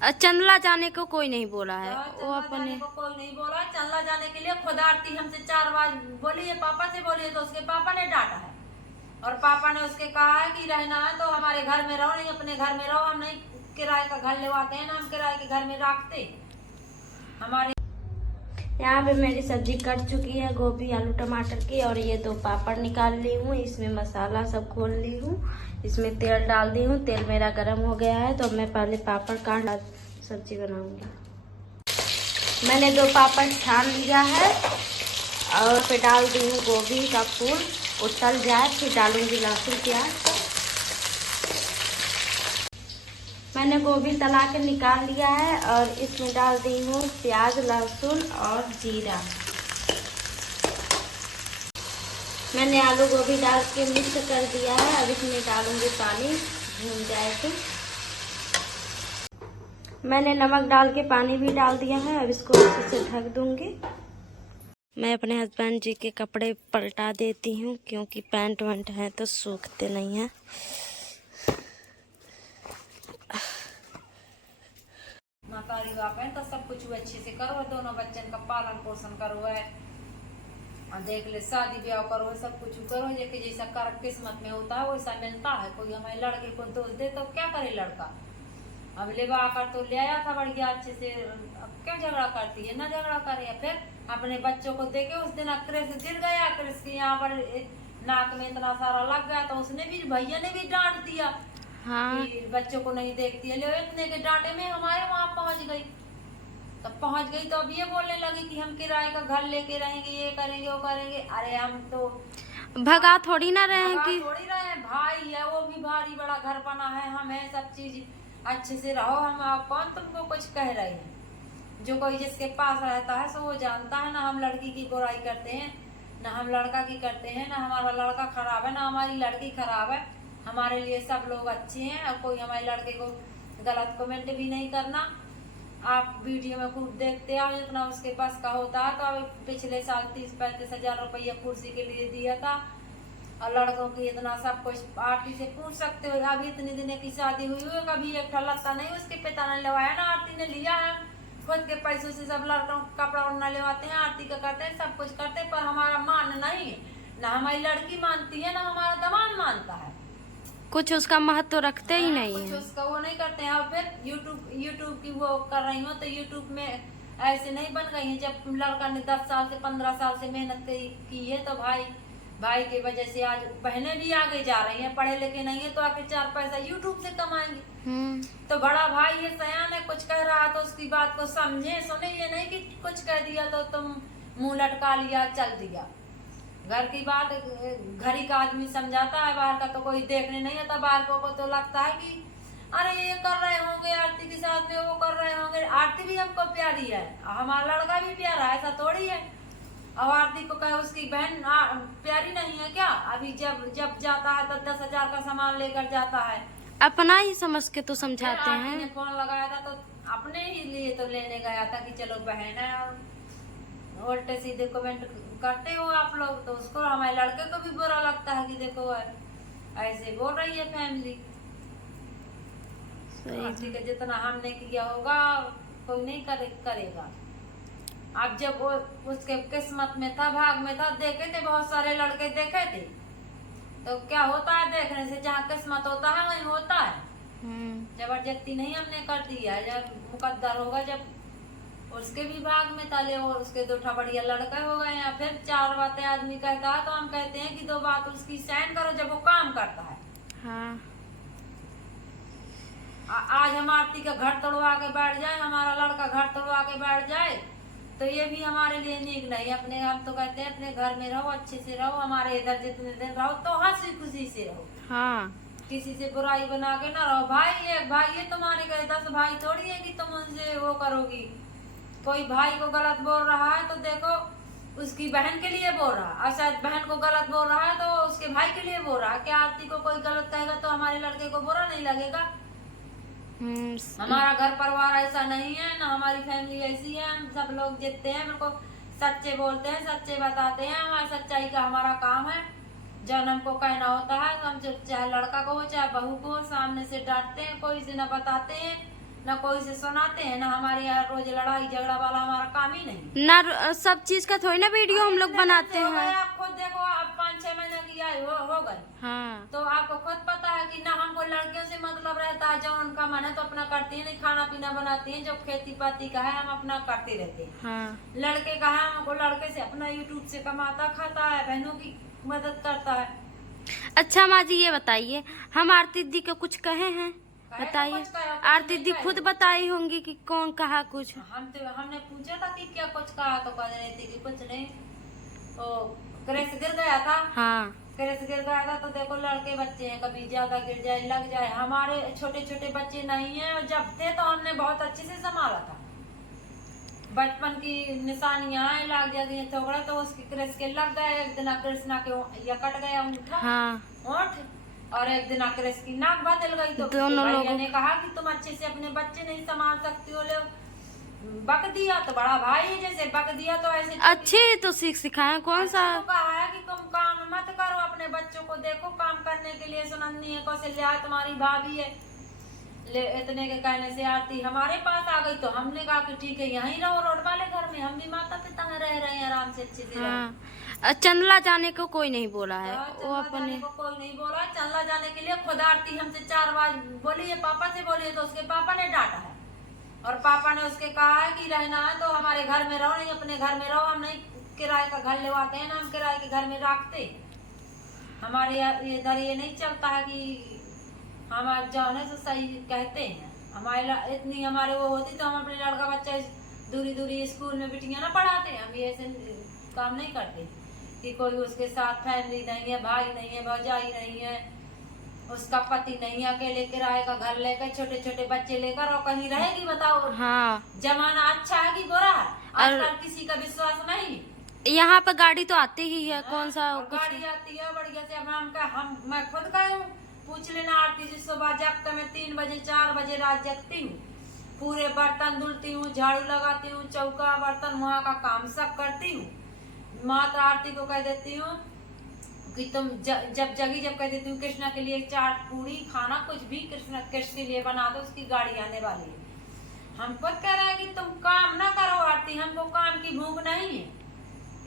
चंदला जाने को कोई नहीं बोला है, वो चंदला अपने जाने को कोई नहीं बोला। चंदला जाने के लिए खुद आरती हमसे 4 बार बोली है, पापा से बोली है, तो उसके पापा ने डांटा है। और पापा ने उसके कहा है कि रहना है तो हमारे घर में रहो, नहीं अपने घर में रहो, हम नहीं किराए का घर लेवाते हैं ना, हम किराए के घर में रखते हमारे। यहाँ पे मेरी सब्जी कट चुकी है, गोभी आलू टमाटर की, और ये 2 पापड़ निकाल ली हूँ। इसमें मसाला सब खोल ली हूँ, इसमें तेल डाल दी हूँ। तेल मेरा गर्म हो गया है, तो मैं पहले पापड़ काट सब्जी बनाऊंगी। मैंने 2 पापड़ छान लिया है और फिर डाल दी हूँ गोभी का फूल। उतल जाए फिर डालूंगी लहसुन प्याज। मैंने गोभी तला के निकाल लिया है और इसमें डाल दी हूँ प्याज लहसुन और जीरा। मैंने आलू गोभी डाल के मिक्स कर दिया है। अब इसमें डालूंगी पानी, भून जाए तो। मैंने नमक डाल के पानी भी डाल दिया है। अब इसको अच्छे से ढक दूंगी। मैं अपने हस्बैंड जी के कपड़े पलटा देती हूँ, क्योंकि पैंट वैंट हैं तो सूखते नहीं हैं। मातारी बाप है तो सब कुछ अच्छे से करो, दोनों बच्चन का पालन पोषण करो है, और देख ले शादी ब्याह करो, सब कुछ करो। जैसा कर किस्मत में होता है वैसा मिलता है। कोई हमारे लड़के को दोष दे तो क्या करे लड़का। अब ले आकर तो ले आया था बढ़िया अच्छे से, अब क्या झगड़ा करती है, ना झगड़ा करे। फिर अपने बच्चों को देखे उस दिन अक्रे से गिर गया, क्रिस के यहाँ पर नाक में इतना सारा लग गया, तो उसने भी, भैया ने भी डांट दिया। हाँ, कि बच्चों को नहीं देखती है। ले इतने के डांटे में हमारे वहां पहुंच गई। तब पहुंच गई तो अब ये बोलने लगी कि हम किराए का घर लेके रहेंगे, ये करेंगे वो करेंगे। अरे हम तो भगा थोड़ी ना रहे भगा कि थोड़ी रहे, भाई है वो भी, भारी बड़ा घर बना है, हम है सब चीज अच्छे से रहो। हम आप कौन तुमको कुछ कह रहे हैं। जो कोई जिसके पास रहता है सो वो जानता है। ना हम लड़की की बुराई करते हैं, ना हम लड़का की करते हैं। ना हमारा लड़का खराब है, ना हमारी लड़की खराब है। हमारे लिए सब लोग अच्छे हैं, और कोई हमारे लड़के को गलत कमेंट भी नहीं करना। आप वीडियो में खूब देखते हैं, जितना उसके पास का होता है। तो अब पिछले साल 30-35 हजार रुपया कुर्सी के लिए दिया था, और लड़कों की इतना सब कुछ आरती से पूछ सकते हो। अभी इतनी दिन की शादी हुई है, कभी एक लत्ता नहीं उसके पिता ने लवाया, ना आरती ने लिया है। खुद के पैसों से सब लड़कों कपड़ा उड़ना लेवाते हैं, आरती का करते हैं, सब कुछ करते हैं। पर हमारा मान नहीं है, ना हमारी लड़की मानती है, ना हमारा दमाद मानता है। कुछ उसका महत्व रखते ही नहीं कुछ है। उसका वो नहीं करते हैं। और फिर यूट्यूब की वो कर रही हो, तो यूट्यूब में ऐसे नहीं बन गई है। जब लड़का ने 10 साल से 15 साल से मेहनत की है, तो भाई की वजह से आज बहनें भी आगे जा रही हैं। पढ़े लिखे नहीं है तो आखिर 4 पैसा यूट्यूब से कमाएंगे। तो बड़ा भाई है, सयान है, कुछ कह रहा तो उसकी बात को समझे सुने। ये नहीं कि कुछ कह दिया तो तुम मुंह लटका लिया चल दिया। घर की बात घर ही का आदमी समझाता है, बाहर का तो कोई देखने नहीं आता। बाहर को तो लगता है कि अरे ये कर रहे होंगे आरती के साथ में, वो कर रहे होंगे। आरती भी हमको प्यारी है, हमारा लड़का भी प्यारा है, ऐसा थोड़ी है। अब आरती को कहे उसकी बहन प्यारी नहीं है क्या। अभी जब जाता है तो 10 हजार का सामान लेकर जाता है। अपना ही समझ के तो समझाते आरती हैं। ने फोन लगाया था तो अपने ही लिए तो लेने गया था कि चलो बहन है, और उल्टे सीधे कमेंट करते हो आप लोग। तो उसको, हमारे लड़के को भी बुरा लगता है कि देखो ऐसे बोल रही है फैमिली। आरती का जितना हमने किया होगा कोई नहीं करेगा। अब जब वो उसके किस्मत में था, भाग में था, देखे थे बहुत सारे लड़के देखे थे। तो क्या होता है देखने से, जहाँ किस्मत होता है वहीं होता है। जबरदस्ती नहीं हमने कर दिया। जब मुकद्दर होगा, जब उसके भी भाग में ताले, और उसके 2 बढ़िया लड़के हो गए हैं। फिर 4 बातें आदमी कहता है तो हम कहते हैं कि 2 बात उसकी सहन करो जब वो काम करता है। हाँ। आज हम आरती का घर तोड़वा के बैठ जाए, हमारा लड़का घर तोड़वा के बैठ जाए, तो ये भी हमारे लिए नीक नहीं। अपने हम तो कहते हैं अपने घर में रहो, अच्छे से रहो, हमारे इधर जितने दिन रहो तो हंसी खुशी से रहो। हाँ, किसी से बुराई बना के ना रहो। भाई ये तुम्हारे घर 10 भाई थोड़ी है कि तुम उनसे वो करोगी। कोई भाई को गलत बोल रहा है तो देखो उसकी बहन के लिए बोल रहा है, और शायद बहन को गलत बोल रहा है तो उसके भाई के लिए बोल रहा है। क्या आरती को कोई गलत कहेगा तो हमारे लड़के को बुरा नहीं लगेगा। हमारा घर परिवार ऐसा नहीं है, ना हमारी फैमिली ऐसी है। हम सब लोग जितने हैं बिल्कुल सच्चे बोलते हैं, सच्चे बताते हैं। हमारी सच्चाई का हमारा काम है। जब हमको कहना होता है तो हम चाहे लड़का को हो चाहे बहू को सामने से डांटते हैं, कोई से न बताते हैं। ना कोई से सुनाते हैं, ना हमारे यहाँ रोज लड़ाई झगड़ा वाला हमारा काम ही नहीं ना, सब चीज का थोड़ी ना वीडियो हम लोग बनाते हैं। आप खुद देखो, आप 5-6 महीने की आई हो गए, हाँ। तो आपको खुद पता है कि ना हमको लड़कियों से मतलब रहता है, जो उनका मन है तो अपना करती है, नहीं खाना पीना बनाती है, जो खेती पाती का है हम अपना करते रहते हैं। हाँ। लड़के का है, हमको लड़के से अपना यूट्यूब से कमाता खाता है, बहनों की मदद करता है। अच्छा माँ जी ये बताइए, हम आरती दी को कुछ कहे हैं? बताइए। आरती दी खुद बताई होंगी कि कौन कहा कुछ। हमने पूछा था कि क्या कुछ कहा, तो कह रहे थे कि कुछ नहीं, तो क्रेश गिर गया था। हाँ। क्रेश गिर गया था, तो देखो लड़के बच्चे हैं, कभी ज्यादा गिर जाए लग जाए, हमारे छोटे छोटे बच्चे नहीं है, और जब थे तो हमने बहुत अच्छे से संभाला था। बचपन की निशानियां लग जाती है थोड़ा, तो उसकी क्रेश के लग गए, एक दिन कृष्णा के या कट गया ऊँट। हाँ। और एक दिन क्रेश की नाक बदल गई, तो दोनों लोगों ने कहा कि तुम अच्छे से अपने बच्चे नहीं संभाल सकती हो, ले बक दिया तो बड़ा भाई जैसे बक दिया, तो ऐसे अच्छे तो सिखाए कौन सा। तो कहा है कि तुम काम मत करो, अपने बच्चों को देखो, काम करने के लिए सुनन्नी है, कौशल्या तुम्हारी भाभी है। ले इतने के कहने से आरती हमारे पास आ गई, तो हमने कहा कि ठीक है यहीं रहो रोड वाले घर में, हम भी माता पिता में रह रहे हैं आराम से अच्छे से। हाँ। चंदला जाने को कोई नहीं बोला है, वो अपने को कोई नहीं बोला। चंदला जाने के लिए खुद आरती हमसे 4 बार बोली है, पापा से बोली है, तो उसके पापा ने डांटा है, और पापा ने उसके कहा है कि रहना है तो हमारे घर में रहो, नहीं अपने घर में रहो, हम नहीं किराए का घर लेवाते हैं ना, हम किराए के घर में रखते। हमारे इधर ये नहीं चलता है कि हम जाने से सही कहते हैं। हमारे इतनी हमारे वो होती तो हम अपने लड़का बच्चा दूरी दूरी स्कूल में बिटियां ना पढ़ाते, हम ये ऐसे काम नहीं करते कि कोई उसके साथ फैमिली नहीं है, भाई नहीं है, भौजाई नहीं है, उसका पति नहीं है, अकेले किराए का घर लेकर छोटे छोटे बच्चे लेकर और कहीं रहेगी, बताओ। हाँ। जमाना अच्छा है कि बुरा है, आजकल किसी का विश्वास नहीं। यहाँ पर गाड़ी तो आती ही है, कौन सा गाड़ी आती है बढ़िया से। मैं खुद गई हूँ, पूछ लेना आरती जी, सुबह जगते मैं 3 बजे 4 बजे रात जगती हूँ, पूरे बर्तन धुलती हूँ, झाड़ू लगाती हूँ, चौका बर्तन वहाँ का काम सब करती हूँ। माता आरती को कह देती हूँ कि तुम जब जगी जब कह देती हूँ कृष्णा के लिए चाट पूरी खाना कुछ भी कृष्ण के लिए बना दो, उसकी गाड़ी आने वाली है। हम खुद कह रहे हैं कि तुम काम ना करो आरती, हमको काम की भूख नहीं है,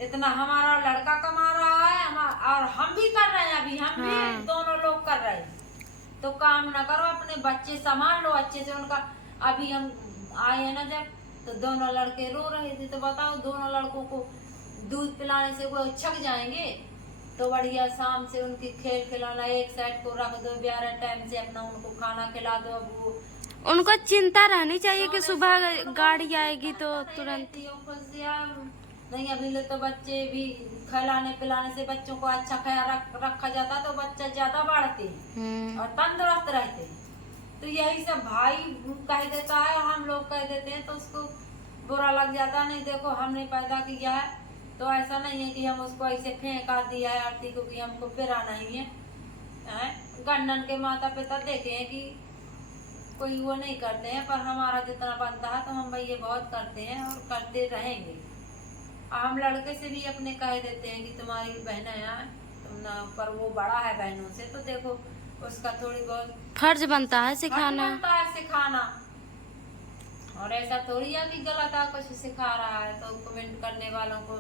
इतना हमारा लड़का कमा रहा है और हम भी कर रहे हैं, अभी हम भी दोनों लोग कर रहे हैं, तो काम ना करो, अपने बच्चे संभाल लो अच्छे से उनका। अभी हम आए हैं ना जब, तो दोनों लड़के रो रहे थे, तो बताओ दोनों लड़कों को दूध पिलाने से वो छक जाएंगे, तो बढ़िया शाम से उनकी खेल खिलौना एक साइड को रख दो, 11 टाइम से अपना उनको खाना खिला दो। अब वो उनको चिंता रहनी चाहिए कि सुबह गाड़ी आएगी तो तुरंत। नहीं अभी ले तो बच्चे भी खिलाने पिलाने से बच्चों को अच्छा ख्याल रखा जाता है, तो बच्चा ज्यादा बढ़ते हैं और तंदुरुस्त रहते हैं। तो यही सब भाई कह देता है, हम लोग कह देते हैं, तो उसको बुरा लग जाता। नहीं देखो हमने पैदा किया है, तो ऐसा नहीं है कि हम उसको ऐसे फेंका दिया है आरती को कि हमको पिरा नहीं है। गंडन के माता पिता देखे हैं कि कोई वो नहीं करते हैं, पर हमारा जितना बनता है तो हम भाई ये बहुत करते हैं और करते रहेंगे। हम लड़के से भी अपने कह देते हैं कि तुम्हारी बहन है तुम ना, पर वो बड़ा है बहनों से, तो देखो उसका थोड़ी बहुत फर्ज बनता है सिखाना, और ऐसा थोड़ी है कि गलत है कुछ सिखा रहा है। तो कमेंट करने वालों को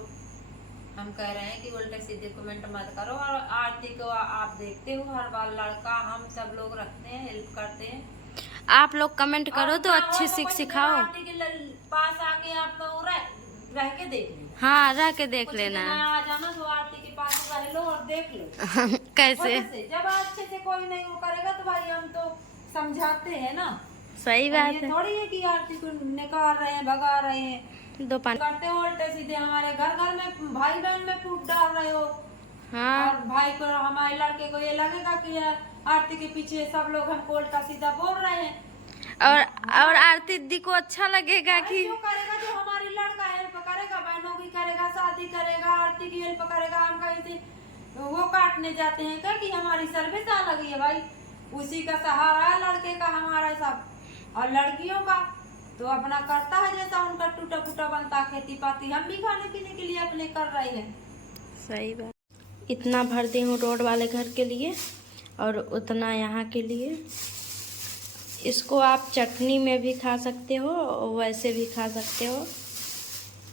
हम कह रहे हैं कि उल्टे सीधे कमेंट मत करो। और आरती को आप देखते हो हर बार लड़का हम सब लोग रखते हैं, हेल्प करते हैं, आप लोग कमेंट करो तो अच्छी सीख सिखाओ। आरती के पास आके आप लोग रह के देख लेना। हाँ रह के देख लेना, आ जाना तो आरती के पास रह लो और देख लो कैसे। जब अच्छे से कोई नहीं वो करेगा तो भाई हम तो समझाते हैं ना। सही बात है, थोड़ी है कि आरती को निकाल रहे हैं, भगा रहे हैं, दो पानी करते हो उल्टे सीधे। हमारे घर घर में भाई बहन में फूट डाल रहे हो। हाँ। और भाई को हमारे लड़के को ये लगेगा कि आरती के पीछे सब लोग हमको उल्टा सीधा बोल रहे हैं। और आरती दी को अच्छा लगेगा कि जो करेगा, जो हमारी लड़का हेल्प करेगा, बहनों की करेगा, शादी करेगा, आरती की हेल्प करेगा। हम कहीं से वो काटने जाते हैं क्या कि हमारी सर्विस आ लगी है? भाई उसी का सहारा है लड़के का हमारा सब, और लड़कियों का तो अपना करता है जैसा उनका टूटा फूटा बनता, खेती पाती हम भी खाने पीने के लिए अपने कर रहे हैं। सही बात। इतना भरती हूँ रोड वाले घर के लिए और उतना यहाँ के लिए। इसको आप चटनी में भी खा सकते हो और वैसे भी खा सकते हो।